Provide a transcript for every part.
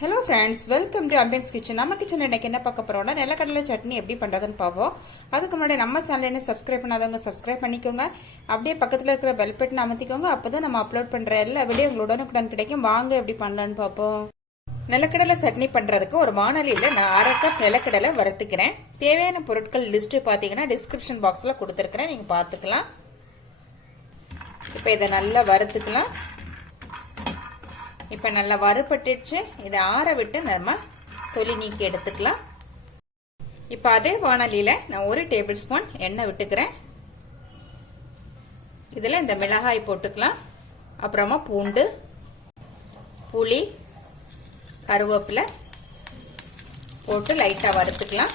Hello friends, welcome to Ambience kitchen. நம்ம கிச்சன்ல இன்னைக்கு என்ன பார்க்க போறோம்னா நிலக்கடலை சட்னி எப்படி பண்றதுன்னு பாப்போம். அதுக்கு முன்னாடி நம்ம சேனலை சப்ஸ்கிரைப் பண்ணாதவங்க சப்ஸ்கிரைப் பண்ணிக்கோங்க. அப்படியே பக்கத்துல இருக்கிற பெல் பட்டனை அமர்த்திக்கோங்க. அப்பதான் நம்ம அப்லோட் பண்ற எல்லா வீடியோ உங்களுக்கு உடனுக்குடன் கிடைக்கும். வாங்க எப்படி பண்ணலாம்னு பாப்போம். நிலக்கடலை சட்னி பண்றதுக்கு ஒரு வாணலியில நான் 1/2 கப் நிலக்கடலை வறுத்துக்கிறேன். தேவையான பொருட்கள் லிஸ்ட் பாத்தீங்கன்னா டிஸ்கிரிப்ஷன் பாக்ஸ்ல கொடுத்திருக்கேன். நீங்க பாத்துக்கலாம். இப்போ இத நல்லா வறுத்துக்கலாம். இப்போ நல்லா வறுபட்டுச்சு. இதை ஆற விட்டு நம்ம தொலி நீக்கி எடுத்துக்கலாம். இப்போ அதே வாணலியில நான் 1 டேபிள் ஸ்பூன் எண்ணெய் விட்டுக்கிறேன். இதுல இந்த மிளகாய் போட்டுக்கலாம். அப்புறமா பூண்டு, புளி, கருவேப்பிலை போட்டு லைட்டா வறுத்துக்கலாம்.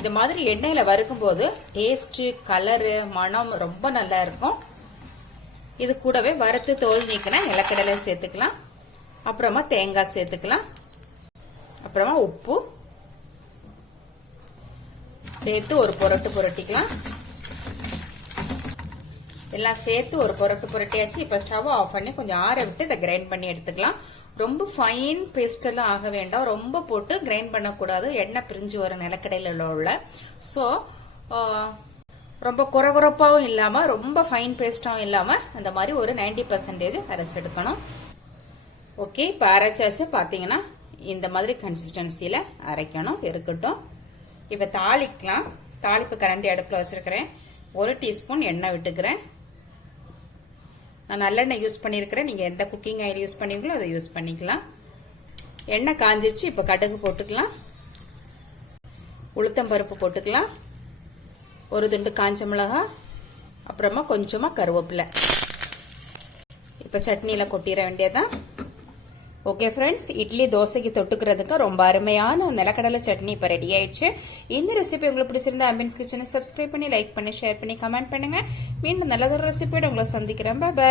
இந்த மாதிரி எண்ணெயில வறுக்கும் போது டேஸ்ட், கலரு, மனம் ரொம்ப நல்லா இருக்கும். இது கூடவே வறுத்து தோல் நீக்கின நிலக்கடலை சேர்த்துக்கலாம். அப்புறமா தேங்காய் சேர்த்துக்கலாம். அப்புறமா உப்பு சேர்த்து ஒரு புரட்டு புரட்டிக்கலாம். எல்லாம் சேர்த்து ஒரு புரட்டு புரட்டியாச்சு. இப்ப ஸ்டவ் ஆஃப் பண்ணி கொஞ்சம் ஆற விட்டு இதை கிரைண்ட் பண்ணி எடுத்துக்கலாம். ரொம்ப ஃபைன் பேஸ்ட் எல்லாம் ஆக வேண்டாம். ரொம்ப போட்டு கிரைண்ட் பண்ணக்கூடாது. எண்ணெய் பிரிஞ்சு வரும் நிலக்கடையில உள்ள. சோ ரொம்ப குறகுறப்பாவும் இல்லாம ரொம்ப ஃபைன் பேஸ்டாவும் இல்லாம அந்த மாதிரி ஒரு 90% அரைச்சு எடுக்கணும். ஓகே, இப்போ அரைச்சாச்சு. பாத்தீங்கன்னா இந்த மாதிரி கன்சிஸ்டன்சில அரைக்கணும். இருக்கட்டும். இப்ப தாளிக்கலாம். தாளிப்பு கரண்டி அடுப்புல வச்சிருக்கிறேன். 1 டீஸ்பூன் எண்ணெய் விட்டுக்கிறேன். நான் நல்லெண்ணெய் யூஸ் பண்ணிருக்கிறேன். நீங்க எந்த குக்கிங் ஆயில் யூஸ் பண்ணீங்களோ அதை யூஸ் பண்ணிக்கலாம். எண்ணெய் காஞ்சிருச்சு. இப்ப கடுகு போட்டுக்கலாம். உளுத்தம் பருப்பு போட்டுக்கலாம். ஒரு துண்டு காஞ்ச மிளகாய், அப்புறமா கொஞ்சமா கருவேப்பிலை. இப்ப சட்னியில கொட்டிட வேண்டியதான். ஓகே ஃப்ரெண்ட்ஸ், இட்லி தோசைக்கு தொட்டுக்கிறதுக்கு ரொம்ப அருமையான நிலக்கடலை சட்னி இப்ப ரெடி ஆயிடுச்சு. இந்த ரெசிபி உங்களுக்கு பிடிச்சிருந்தா அம்பியன்ஸ் கிச்சனை சப்ஸ்கிரைப் பண்ணி, லைக் பண்ணி, ஷேர் பண்ணி, கமெண்ட் பண்ணுங்க. மீண்டும் நல்லதொரு ரெசிபியோட உங்களை சந்திக்கிறேன். பை.